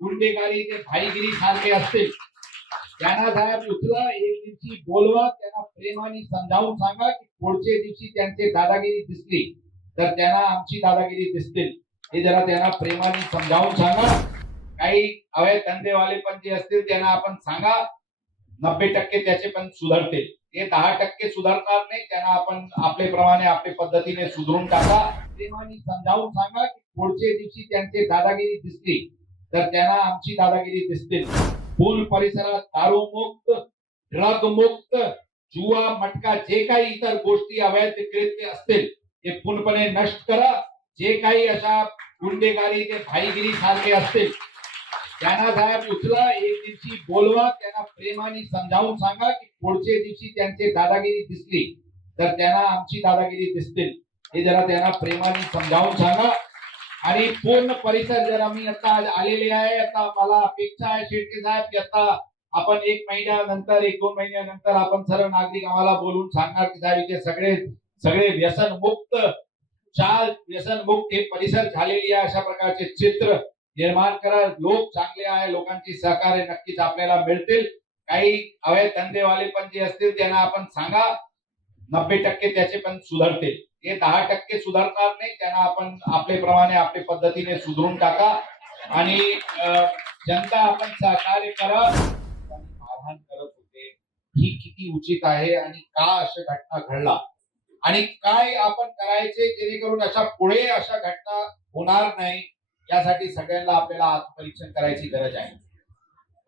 गुंडेगारी ते भाईगिरी सारखे असते. त्यांना साहेब उचला एक दिवशी बोलवा त्यांना प्रेमाने समजावून सांगा की पुढच्या दिवशी त्यांचे दादागिरी दिसली तर त्यांना आमची दादागिरी दिसतील हे जरा त्यांना प्रेमाने समजावून सांगा. काही अवैध धंदेवाले पण जे असतील त्यांना आपण सांगा. नब्बे टक्के त्याचे पण सुधारतील. हे दहा टक्के सुधारणार नाही त्यांना आपण आपले प्रमाणे आपल्या पद्धतीने सुधारून टाका. प्रेमाने समजावून सांगा की पुढच्या दिवशी त्यांचे दादागिरी दिसली दादागिरी पूल परिसरात दारू मुक्त ड्रग मुक्त जुवा मटका जे काही इतर गोष्टी अवैध कृत्य नष्ट करा. जे काही अशा गुंडेगारी भाईगिरी साहेब उचला. एक दिवशी बोलवा, त्यांना प्रेमाने समजावून सांगा की दिवशी दादागिरी दिसली, तर त्यांना आमची दादागिरी दिसतील. हे जरा त्यांना प्रेमाने समजावून सांगा. आणि पूर्ण परिसर जर आम्ही आता आलेले आहे आता मला अपेक्षा आहे शेट्टी साहेब की आता आपण एक महिन्यानंतर एक दोन महिन्यानंतर आपण सर्व नागरिक आम्हाला बोलून सांगणार की साहेब इथे सगळे सगळे व्यसन मुक्त चार व्यसन मुक्त हे परिसर झालेली आहे. अशा प्रकारचे चित्र निर्माण करा. लोक चांगले आहे लोकांची सहकार्य नक्कीच आपल्याला मिळतील. काही अवैध धंदेवाले पण जे असतील त्यांना आपण सांगा. नब्बे टक्के त्याचे पण सुधारते. हे दहा टक्के सुधारणार नाही त्यांना आपण आपले प्रमाणे आपल्या पद्धतीने सुधरून टाका. आणि जनता आपण सहकार्य करा. मारहाण करत होते ही किती उचित आहे आणि का अशा घटना घडला? आणि काय आपण करायचे जेणेकरून अशा पुढे अशा घटना होणार नाही यासाठी सगळ्यांना आपल्याला आत्मपरीक्षण करायची गरज आहे.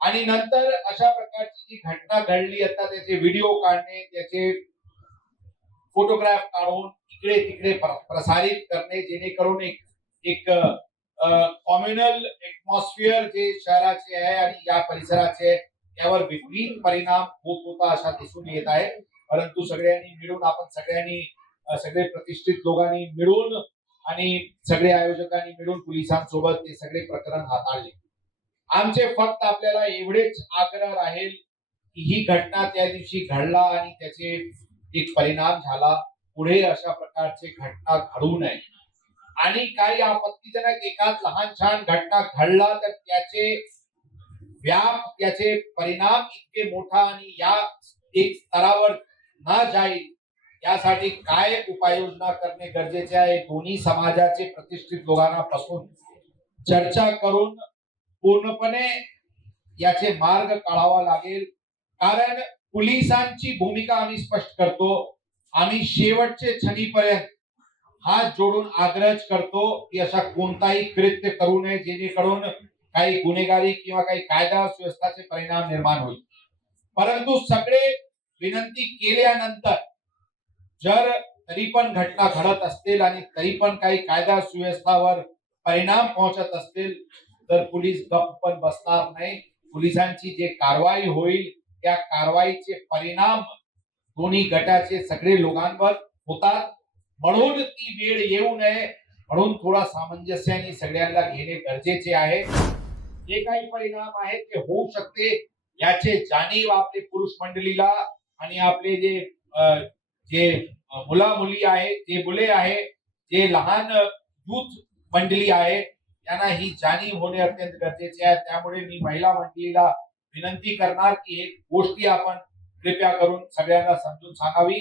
आणि नंतर अशा प्रकारची जी घटना घडली आता त्याचे व्हिडिओ काढणे त्याचे फोटोग्राफ काढून इकडे तिकडे प्रसारित करणे जेणेकरून एक एक कॉम्युनल एटमॉस्फिअर जे शहराचे आहे आणि या परिसराचे यावर विपरीत परिणाम होत होता असा दिसून येत आहे. परंतु सगळ्यांनी मिळून आपण सगळ्यांनी सगळे प्रतिष्ठित लोकांनी मिळून आणि सगळे आयोजकांनी मिळून पोलिसांसोबत ते सगळे प्रकरण हाताळले. आमचे फक्त आपल्याला एवढेच आग्रह राहील की ही घटना त्या दिवशी घडला आणि त्याचे एक परिणाम झाला. पुढे अशा प्रकारचे घटना घडू नये. आणि काही आपत्तीजनक एकाच लहान छान घटना घडला तर त्याचे व्याप त्याचे परिणाम इतके मोठा आणि या एक स्तरावर न जाईल यासाठी काय उपाययोजना करणे गरजेचे आहे? दोन्ही समाजाचे प्रतिष्ठित लोकांना पासून चर्चा करून पूर्णपणे याचे मार्ग काढावा लागेल. कारण पोलिसांची भूमिका आम्ही स्पष्ट करतो. आम्ही शेवटचे क्षणीपर्यंत हात जोडून आग्रह करतो की अशा कोणताही कृत्य करू नये जेणेकरून काही गुन्हेगारी किंवा काही कायदा सुव्यवस्थाचे परिणाम निर्माण होईल. परंतु सगळे विनंती केल्यानंतर जर तरी पण घटना घडत असतील आणि तरी पण काही कायदा सुव्यवस्थावर परिणाम पोहोचत असतील तर पोलीस गप्प पण बसणार नाही. पोलिसांची जे कारवाई होईल त्या कारवाईचे परिणाम दोन्ही गटाचे सगळे लोकांवर होतात. म्हणून ती वेळ येऊ नये. म्हणून थोडा सामंजस्याने सगळ्यांना घेणे गरजेचे आहे. जे काही परिणाम आहेत ते होऊ शकते. याचे जाणीव आपले पुरुष मंडळीला आणि आपले जे जे मुला मुली आहेत जे मुले आहे जे लहान यूथ मंडळी आहे त्यांना ही जाणीव होणे अत्यंत गरजेचे आहे. त्यामुळे मी महिला मंडळीला विनंती करणार की हे गोष्टी आपण कृपया करून सगळ्यांना समजून सांगावी.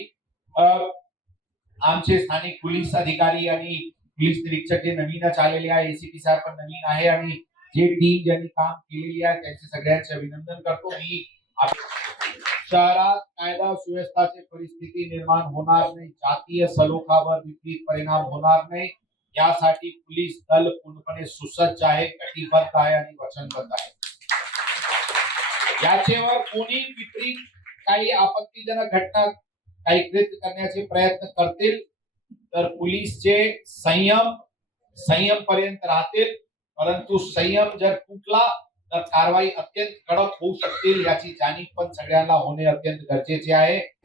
आमचे स्थानिक पोलीस अधिकारी आणि पोलीस निरीक्षक जे नवीनच आलेले आहे. एसीपी साहेब पण नवीन आहे आणि जे टीम ज्यांनी काम केलेली आहे त्यांचे सगळ्यांचे अभिनंदन करतो. मी शहरात कायदा सुव्यवस्थाची परिस्थिती निर्माण होणार नाही. जातीय सलोखावर विपरीत परिणाम होणार नाही. यासाठी पोलीस दल पूर्णपणे सुसज्ज आहे कटिबद्ध आहे आणि वचनबद्ध आहे. याचेवर कोणी विपरीत काही आपत्तीजनक घटना काही करण्याचे प्रयत्न करतील तर पोलीसचे संयम संयम पर्यंत राहतील. परंतु संयम जर तुटला तर कारवाई अत्यंत कडक होऊ शकतील याची जाणीव पण सगळ्यांना होणे अत्यंत गरजेचे आहे.